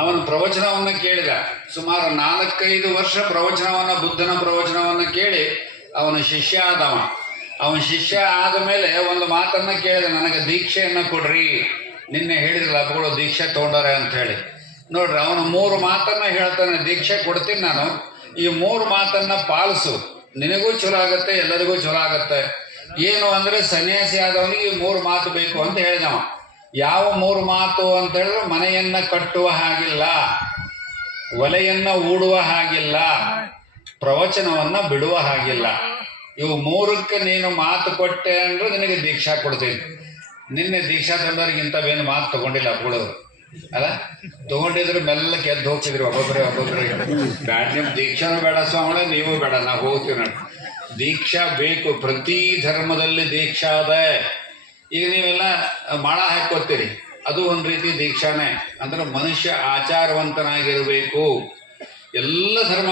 ಅವನ ಪ್ರವಚನವನ್ನು ಕೇಳಿದ. ಸುಮಾರು 4-5 ವರ್ಷ ಬುದ್ಧನ ಪ್ರವಚನವನ್ನು ಕೇಳಿ ಅವನ ಶಿಷ್ಯ ಆದವ. ಅವನ ಶಿಷ್ಯ ಆದ ಮೇಲೆ ಒಂದು ಮಾತನ್ನ ಕೇಳಿದ, ನನಗೆ ದೀಕ್ಷೆಯನ್ನು ಕೊಡ್ರಿ, ನಿನ್ನೆ ಹೇಳಿದ್ರಲ್ಲ ಅಪ್ಪಗಳು ದೀಕ್ಷೆ ತೊಗೊಂಡಾರೆ ಅಂತ ಹೇಳಿ. ನೋಡ್ರಿ, ಅವನು 3 ಮಾತನ್ನ ಹೇಳ್ತಾನೆ, ದೀಕ್ಷೆ ಕೊಡ್ತೀನಿ ನಾನು, ಈ 3 ಮಾತನ್ನ ಪಾಲಿಸು, ನಿನಗೂ ಚಲೋ ಆಗತ್ತೆ, ಎಲ್ಲರಿಗೂ ಚಲೋ ಆಗತ್ತೆ. ಏನು ಅಂದ್ರೆ ಸನ್ಯಾಸಿ ಆದವನಿಗೆ ಈ 3 ಮಾತು ಬೇಕು ಅಂತ ಹೇಳಿದವ. ಯಾವ 3 ಮಾತು ಅಂತ ಹೇಳಿದ್ರೆ, ಮನೆಯನ್ನ ಕಟ್ಟುವ ಹಾಗಿಲ್ಲ, ಒಲೆಯನ್ನ ಊಡುವ ಹಾಗಿಲ್ಲ, ಪ್ರವಚನವನ್ನ ಬಿಡುವ ಹಾಗಿಲ್ಲ. ಇವು 3ಕ್ಕೆ ನೀನು ಮಾತು ಕೊಟ್ಟೆ ಅಂದ್ರೆ ನಿನಗೆ ದೀಕ್ಷಾ ಕೊಡ್ತೀನಿ. ನಿನ್ನೆ ದೀಕ್ಷಾ ತಂದವ್ರಿಗೆ ಇಂಥವೇನು ಮಾತು ತಗೊಂಡಿಲ್ಲ ಅಪ್ಪಗಳವರು, ಅಲ್ಲ ತಗೊಂಡಿದ್ರೆ ಮೆಲ್ಲಕ್ಕೆ ಎದ್ದು ಹೋಗ್ತಿದ್ರು ಒಬ್ಬೊಬ್ಬರಿಗೆ. ಬ್ಯಾಡ, ನಿಮ್ ದೀಕ್ಷಾನು ಬೇಡ ಸ್ವಾಮಿ, ನೀವು ಬೇಡ, ನಾವು ಹೋಗ್ತೀವಿ ನೋಡಿ. ದೀಕ್ಷಾ ಬೇಕು, ಪ್ರತಿ ಧರ್ಮದಲ್ಲಿ ದೀಕ್ಷಾ ಅದ. ಈಗ ನೀವೆಲ್ಲ ಮಾಳ ಹಾಕೋತೀರಿ, ಅದು ಒಂದು ರೀತಿ ದೀಕ್ಷಾನೇ. ಅಂದ್ರೆ ಮನುಷ್ಯ ಆಚಾರವಂತನಾಗಿರಬೇಕು. ಎಲ್ಲ ಧರ್ಮ